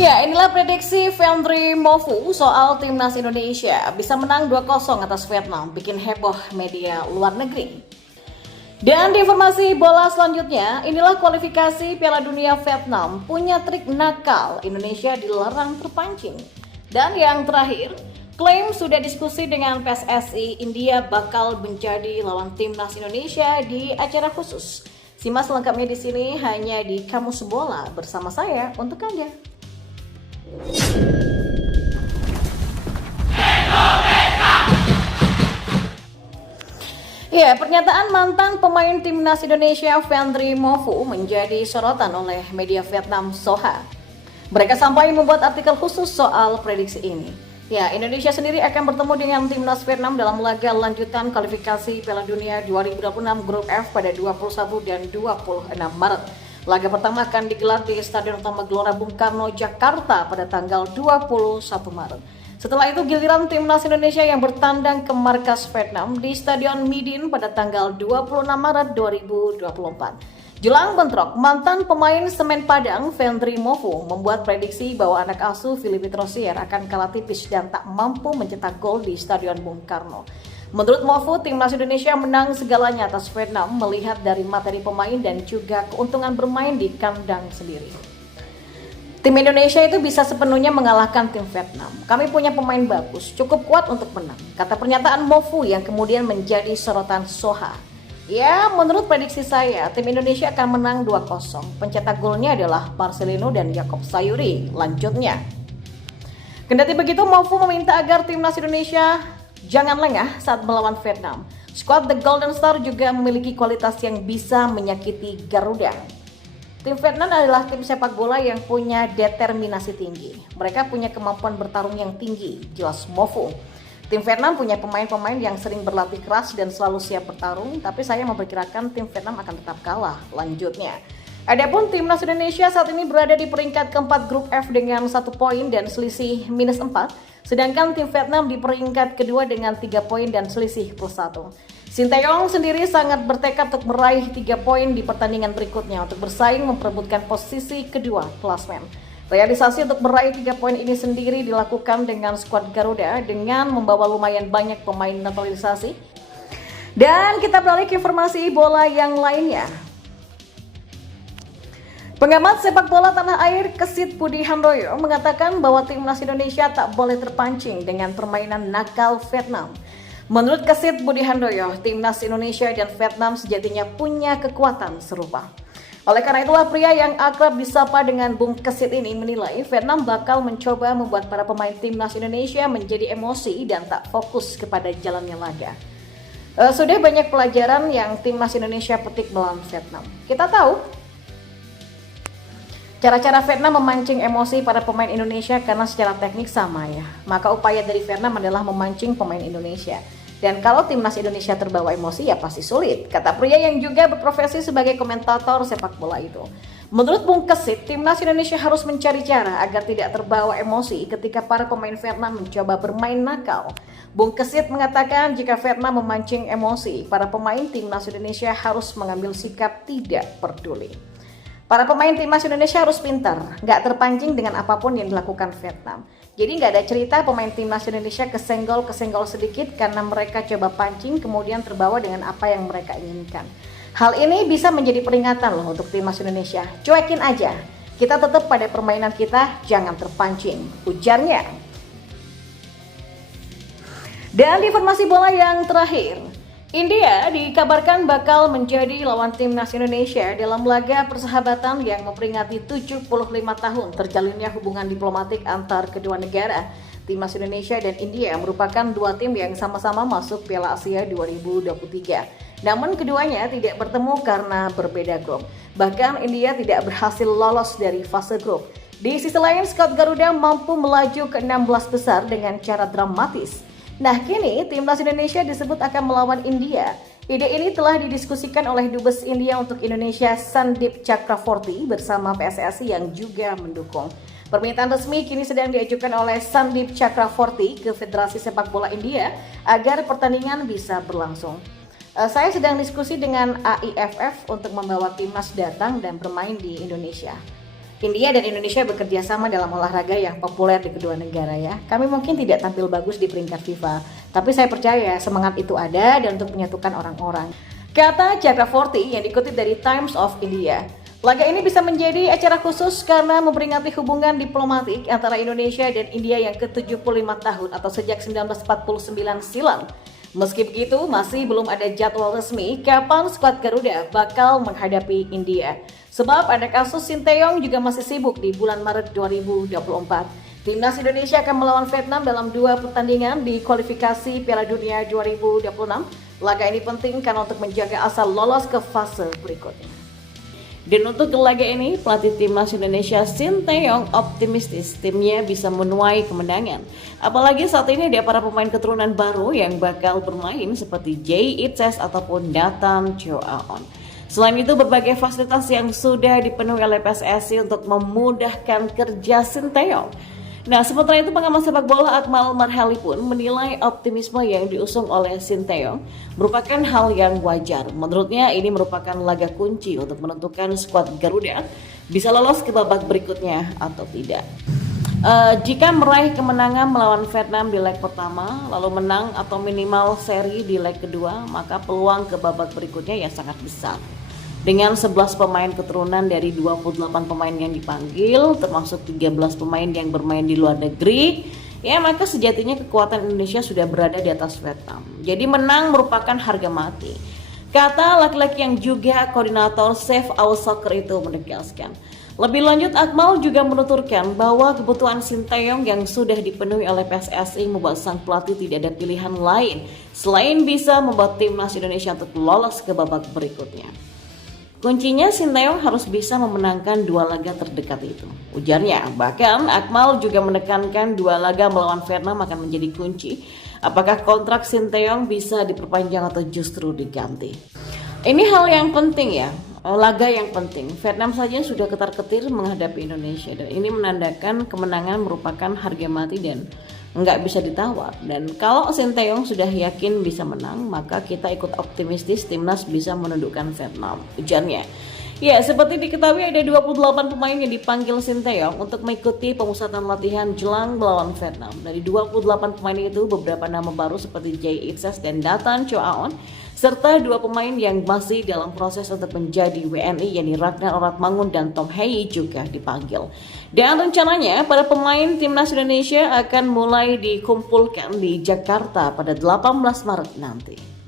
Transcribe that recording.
Ya, inilah prediksi Vendry Mofu soal timnas Indonesia bisa menang 2-0 atas Vietnam, bikin heboh media luar negeri. Dan di informasi bola selanjutnya, inilah kualifikasi Piala Dunia Vietnam punya trik nakal, Indonesia dilarang terpancing. Dan yang terakhir, klaim sudah diskusi dengan PSSI, India bakal menjadi lawan timnas Indonesia di acara khusus. Simak selengkapnya di sini hanya di Kamus Bola bersama saya untuk Anda. Ya, pernyataan mantan pemain timnas Indonesia Vendry Mofu menjadi sorotan oleh media Vietnam Soha. Mereka sampai membuat artikel khusus soal prediksi ini. Ya, Indonesia sendiri akan bertemu dengan timnas Vietnam dalam laga lanjutan kualifikasi Piala Dunia 2026 Grup F pada 21 dan 26 Maret. Laga pertama akan digelar di Stadion Utama Gelora Bung Karno, Jakarta pada tanggal 21 Maret. Setelah itu giliran timnas Indonesia yang bertandang ke markas Vietnam di Stadion Midin pada tanggal 26 Maret 2024. Jelang bentrok, mantan pemain Semen Padang Vendry Mofu membuat prediksi bahwa anak asuh Philippe Rosier akan kalah tipis dan tak mampu mencetak gol di Stadion Bung Karno. Menurut Mofu, timnas Indonesia menang segalanya atas Vietnam melihat dari materi pemain dan juga keuntungan bermain di kandang sendiri. Tim Indonesia itu bisa sepenuhnya mengalahkan tim Vietnam. Kami punya pemain bagus, cukup kuat untuk menang, kata pernyataan Mofu yang kemudian menjadi sorotan Soha. Ya, menurut prediksi saya, tim Indonesia akan menang 2-0. Pencetak golnya adalah Marcelino dan Yakob Sayuri. Lanjutnya, kendati begitu, Mofu meminta agar timnas Indonesia jangan lengah saat melawan Vietnam. Skuad The Golden Star juga memiliki kualitas yang bisa menyakiti Garuda. Tim Vietnam adalah tim sepak bola yang punya determinasi tinggi. Mereka punya kemampuan bertarung yang tinggi, jelas Mofu. Tim Vietnam punya pemain-pemain yang sering berlatih keras dan selalu siap bertarung, tapi saya memperkirakan tim Vietnam akan tetap kalah. Lanjutnya, adapun timnas Indonesia saat ini berada di peringkat keempat Grup F dengan 1 poin dan selisih -4, sedangkan tim Vietnam di peringkat kedua dengan 3 poin dan selisih +1. Sinteyong sendiri sangat bertekad untuk meraih 3 poin di pertandingan berikutnya untuk bersaing memperebutkan posisi kedua klasmen. Realisasi untuk meraih 3 poin ini sendiri dilakukan dengan skuad Garuda dengan membawa lumayan banyak pemain naturalisasi. Dan kita beralih ke informasi bola yang lainnya. Pengamat sepak bola tanah air Kesit Budi Handoyo mengatakan bahwa timnas Indonesia tak boleh terpancing dengan permainan nakal Vietnam. Menurut Kesit Budi Handoyo, timnas Indonesia dan Vietnam sejatinya punya kekuatan serupa. Oleh karena itulah pria yang akrab disapa dengan Bung Kesit ini menilai Vietnam bakal mencoba membuat para pemain timnas Indonesia menjadi emosi dan tak fokus kepada jalannya laga. Sudah banyak pelajaran yang timnas Indonesia petik melawan Vietnam. Kita tahu cara-cara Vietnam memancing emosi para pemain Indonesia karena secara teknik sama ya. Maka upaya dari Vietnam adalah memancing pemain Indonesia. Dan kalau timnas Indonesia terbawa emosi ya pasti sulit, kata pria yang juga berprofesi sebagai komentator sepak bola itu. Menurut Bung Kesit, timnas Indonesia harus mencari cara agar tidak terbawa emosi ketika para pemain Vietnam mencoba bermain nakal. Bung Kesit mengatakan jika Vietnam memancing emosi, para pemain timnas Indonesia harus mengambil sikap tidak peduli. Para pemain timnas Indonesia harus pintar, nggak terpancing dengan apapun yang dilakukan Vietnam. Jadi nggak ada cerita pemain timnas Indonesia kesenggol sedikit karena mereka coba pancing kemudian terbawa dengan apa yang mereka inginkan. Hal ini bisa menjadi peringatan loh untuk timnas Indonesia. Cuekin aja, kita tetap pada permainan kita, jangan terpancing, ujarnya. Dan informasi bola yang terakhir, India dikabarkan bakal menjadi lawan timnas Indonesia dalam laga persahabatan yang memperingati 75 tahun terjalinnya hubungan diplomatik antar kedua negara. Timnas Indonesia dan India merupakan dua tim yang sama-sama masuk Piala Asia 2023. Namun keduanya tidak bertemu karena berbeda grup. Bahkan India tidak berhasil lolos dari fase grup. Di sisi lain, skuad Garuda mampu melaju ke 16 besar dengan cara dramatis. Nah, kini timnas Indonesia disebut akan melawan India. Ide ini telah didiskusikan oleh Dubes India untuk Indonesia Sandip Chakravorty bersama PSSI yang juga mendukung. Permintaan resmi kini sedang diajukan oleh Sandip Chakravorty ke Federasi Sepak Bola India agar pertandingan bisa berlangsung. Saya sedang diskusi dengan AIFF untuk membawa timnas datang dan bermain di Indonesia. India dan Indonesia bekerja sama dalam olahraga yang populer di kedua negara ya. Kami mungkin tidak tampil bagus di peringkat FIFA, tapi saya percaya semangat itu ada dan untuk menyatukan orang-orang. Kata Chakravorty yang dikutip dari Times of India. Laga ini bisa menjadi acara khusus karena memperingati hubungan diplomatik antara Indonesia dan India yang ke-75 tahun atau sejak 1949 silam. Meski begitu, masih belum ada jadwal resmi kapan skuad Garuda bakal menghadapi India. Sebab ada kasus Sinteyong juga masih sibuk di bulan Maret 2024. Timnas Indonesia akan melawan Vietnam dalam 2 pertandingan di kualifikasi Piala Dunia 2026. Laga ini penting karena untuk menjaga asal lolos ke fase berikutnya. Dan untuk laga ini, pelatih Timnas Indonesia Sinteyong optimistis timnya bisa menuai kemenangan. Apalagi saat ini ada para pemain keturunan baru yang bakal bermain seperti Jay Itzes ataupun Nathan Choaon. Selain itu, berbagai fasilitas yang sudah dipenuhi oleh PSSI untuk memudahkan kerja Sinteyong. Nah, sementara itu pengamat sepak bola Akmal Marhali pun menilai optimisme yang diusung oleh Sinteyong merupakan hal yang wajar. Menurutnya ini merupakan laga kunci untuk menentukan skuad Garuda bisa lolos ke babak berikutnya atau tidak. Jika meraih kemenangan melawan Vietnam di leg pertama, lalu menang atau minimal seri di leg kedua, maka peluang ke babak berikutnya ya sangat besar. Dengan 11 pemain keturunan dari 28 pemain yang dipanggil, termasuk 13 pemain yang bermain di luar negeri, ya maka sejatinya kekuatan Indonesia sudah berada di atas Vietnam. Jadi menang merupakan harga mati. Kata laki-laki yang juga koordinator Save Our Soccer itu menegaskan. Lebih lanjut, Akmal juga menuturkan bahwa kebutuhan Sinteyong yang sudah dipenuhi oleh PSSI membuat sang pelatih tidak ada pilihan lain selain bisa membuat timnas Indonesia untuk lolos ke babak berikutnya. Kuncinya Sinteyong harus bisa memenangkan 2 laga terdekat itu, ujarnya. Bahkan Akmal juga menekankan 2 laga melawan Vietnam akan menjadi kunci. Apakah kontrak Sinteyong bisa diperpanjang atau justru diganti? Ini hal yang penting ya, laga yang penting. Vietnam saja sudah ketar-ketir menghadapi Indonesia dan ini menandakan kemenangan merupakan harga mati dan nggak bisa ditawar. Dan kalau Sinteyong sudah yakin bisa menang, maka kita ikut optimistis timnas bisa menundukkan Vietnam, ujarnya. Ya, seperti diketahui ada 28 pemain yang dipanggil Sinteyong untuk mengikuti pemusatan latihan jelang melawan Vietnam. Dari 28 pemain itu beberapa nama baru seperti Jay Itzes dan Nathan Choaon, serta 2 pemain yang masih dalam proses untuk menjadi WNI yakni Ragnar Oratmangun dan Tom Hei juga dipanggil. Dan rencananya para pemain timnas Indonesia akan mulai dikumpulkan di Jakarta pada 18 Maret nanti.